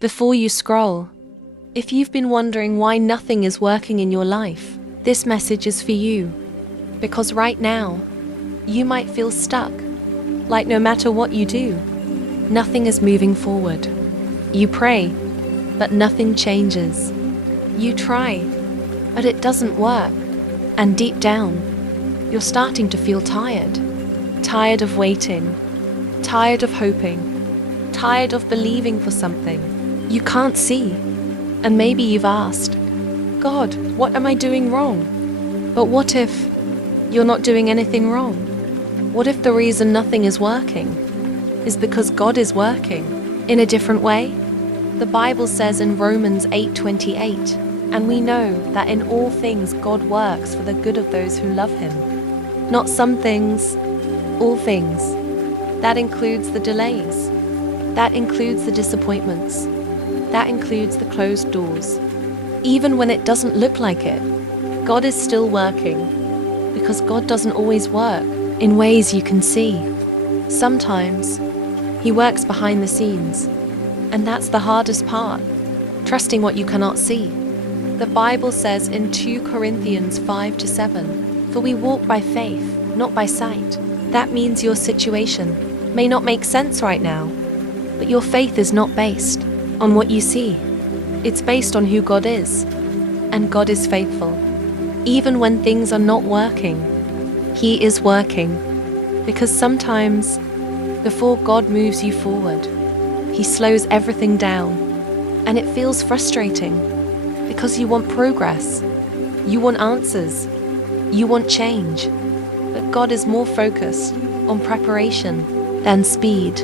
Before you scroll, if you've been wondering why nothing is working in your life, this message is for you. Because right now, you might feel stuck, like no matter what you do, nothing is moving forward. You pray, but nothing changes. You try, but it doesn't work. And deep down, you're starting to feel tired. Tired of waiting, tired of hoping, tired of believing for something you can't see. And maybe you've asked, God, what am I doing wrong? But what if you're not doing anything wrong? What if the reason nothing is working is because God is working in a different way? The Bible says in Romans 8:28, and we know that in all things God works for the good of those who love Him. Not some things, all things. That includes the delays. That includes the disappointments. That includes the closed doors. Even when it doesn't look like it, God is still working, because God doesn't always work in ways you can see. Sometimes He works behind the scenes, and that's the hardest part, trusting what you cannot see. The Bible says in 2 Corinthians 5-7, for we walk by faith, not by sight. That means your situation may not make sense right now, but your faith is not based on what you see. It's based on who God is, and God is faithful. Even when things are not working, He is working, because sometimes before God moves you forward, He slows everything down, and it feels frustrating because you want progress, you want answers, you want change, but God is more focused on preparation than speed.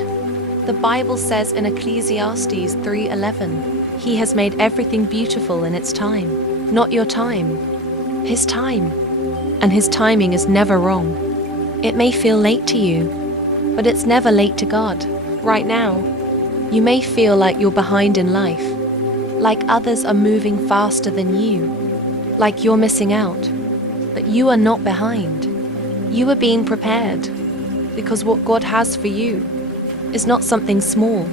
The Bible says in Ecclesiastes 3:11, He has made everything beautiful in its time, not your time, His time. And His timing is never wrong. It may feel late to you, but it's never late to God. Right now, you may feel like you're behind in life, like others are moving faster than you, like you're missing out. But you are not behind. You are being prepared, because what God has for you is not something small,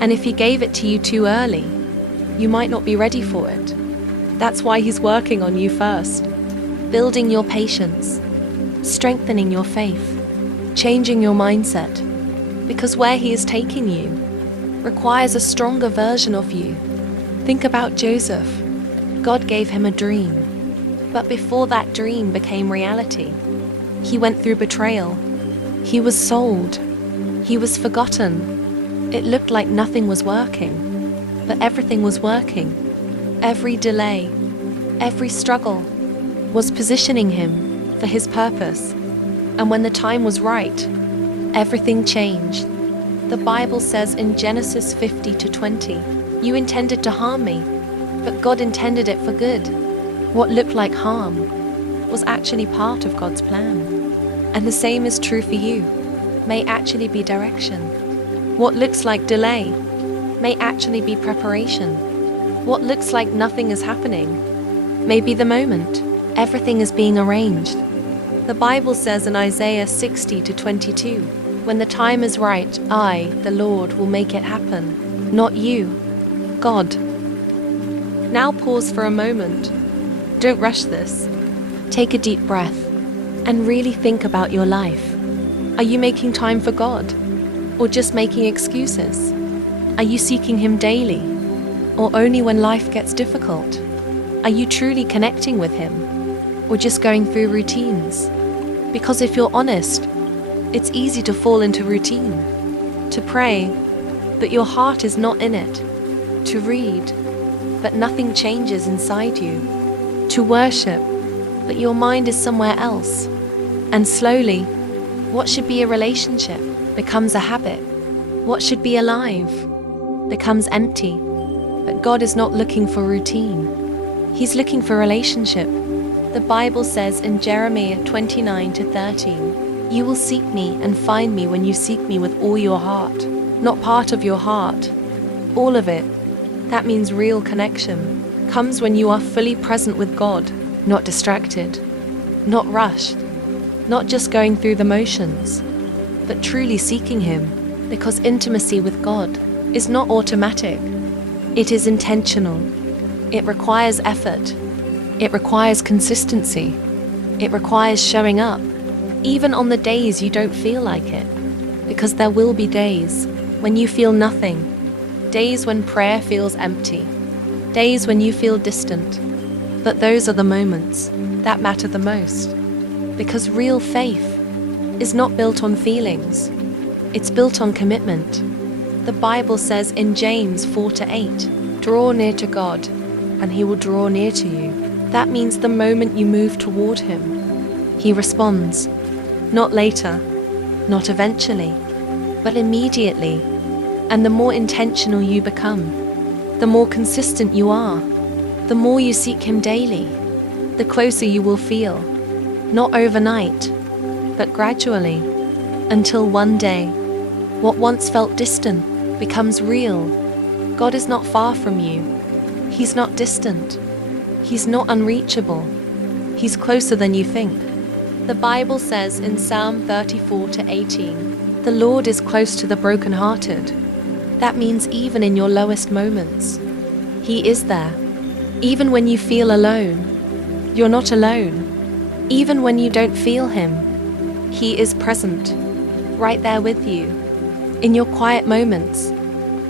and if He gave it to you too early, you might not be ready for it. That's why He's working on you first, building your patience, strengthening your faith, changing your mindset, because where He is taking you requires a stronger version of you. Think about Joseph. God gave him a dream, but before that dream became reality, he went through betrayal. He was sold. He was forgotten. It looked like nothing was working, but everything was working. Every delay, every struggle was positioning him for His purpose. And when the time was right, everything changed. The Bible says in Genesis 50-20, you intended to harm me, but God intended it for good. What looked like harm was actually part of God's plan. And the same is true for you. May actually be direction. What looks like delay may actually be preparation. What looks like nothing is happening may be the moment. Everything is being arranged. The Bible says in Isaiah 60-22, when the time is right, I, the Lord, will make it happen. Not you, God. Now pause for a moment. Don't rush this. Take a deep breath and really think about your life. Are you making time for God, or just making excuses? Are you seeking Him daily, or only when life gets difficult? Are you truly connecting with Him, or just going through routines? Because if you're honest, it's easy to fall into routine, to pray, but your heart is not in it, to read, but nothing changes inside you, to worship, but your mind is somewhere else. And slowly, what should be a relationship becomes a habit. What should be alive becomes empty. But God is not looking for routine. He's looking for relationship. The Bible says in Jeremiah 29-13, you will seek me and find me when you seek me with all your heart. Not part of your heart, all of it. That means real connection comes when you are fully present with God, not distracted, not rushed, not just going through the motions, but truly seeking Him, because intimacy with God is not automatic. It is intentional. It requires effort. It requires consistency. It requires showing up, even on the days you don't feel like it. Because there will be days when you feel nothing, days when prayer feels empty, days when you feel distant. But those are the moments that matter the most. Because real faith is not built on feelings, it's built on commitment. The Bible says in James 4-8, draw near to God, and He will draw near to you. That means the moment you move toward Him, He responds. Not later, not eventually, but immediately. And the more intentional you become, the more consistent you are, the more you seek Him daily, the closer you will feel. Not overnight, but gradually, until one day, what once felt distant becomes real. God is not far from you. He's not distant. He's not unreachable. He's closer than you think. The Bible says in Psalm 34-18, the Lord is close to the brokenhearted. That means even in your lowest moments, He is there. Even when you feel alone, you're not alone. Even when you don't feel Him, He is present, right there with you, in your quiet moments,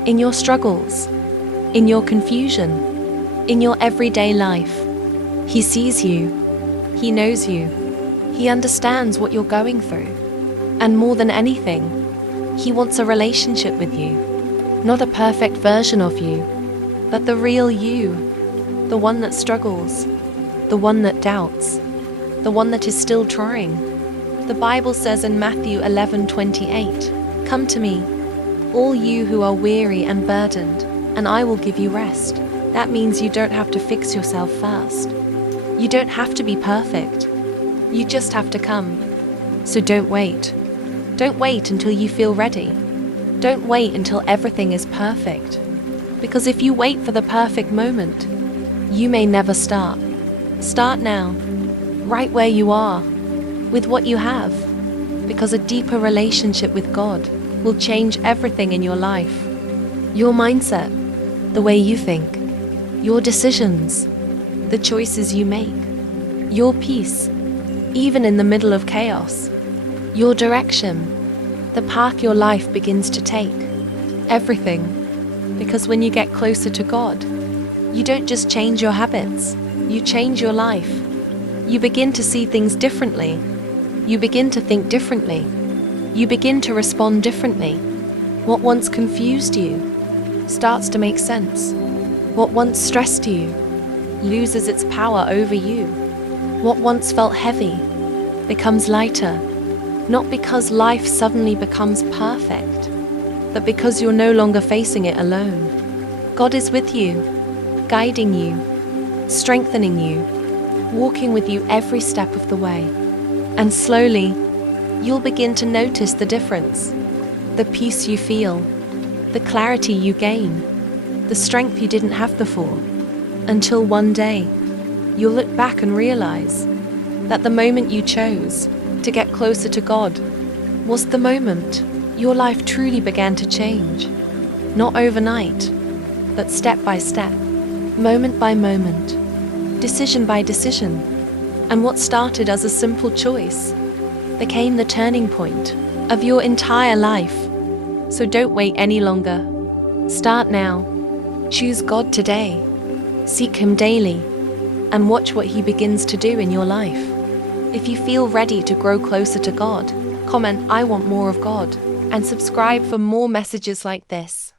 in your struggles, in your confusion, in your everyday life. He sees you, He knows you, He understands what you're going through. And more than anything, He wants a relationship with you, not a perfect version of you, but the real you, the one that struggles, the one that doubts, the one that is still trying. The Bible says in Matthew 11:28, come to me, all you who are weary and burdened, and I will give you rest. That means you don't have to fix yourself first. You don't have to be perfect. You just have to come. So don't wait. Don't wait until you feel ready. Don't wait until everything is perfect. Because if you wait for the perfect moment, you may never start. Start now, right where you are, with what you have. Because a deeper relationship with God will change everything in your life. Your mindset, the way you think, your decisions, the choices you make, your peace, even in the middle of chaos, your direction, the path your life begins to take, everything. Because when you get closer to God, you don't just change your habits, you change your life. You begin to see things differently. You begin to think differently. You begin to respond differently. What once confused you starts to make sense. What once stressed you loses its power over you. What once felt heavy becomes lighter, not because life suddenly becomes perfect, but because you're no longer facing it alone. God is with you, guiding you, strengthening you, walking with you every step of the way. And slowly, you'll begin to notice the difference, the peace you feel, the clarity you gain, the strength you didn't have before, until one day, you'll look back and realize that the moment you chose to get closer to God was the moment your life truly began to change. Not overnight, but step by step, moment by moment, decision by decision. And what started as a simple choice became the turning point of your entire life. So don't wait any longer. Start now. Choose God today. Seek Him daily, and watch what He begins to do in your life. If you feel ready to grow closer to God, comment "I want more of God" and subscribe for more messages like this.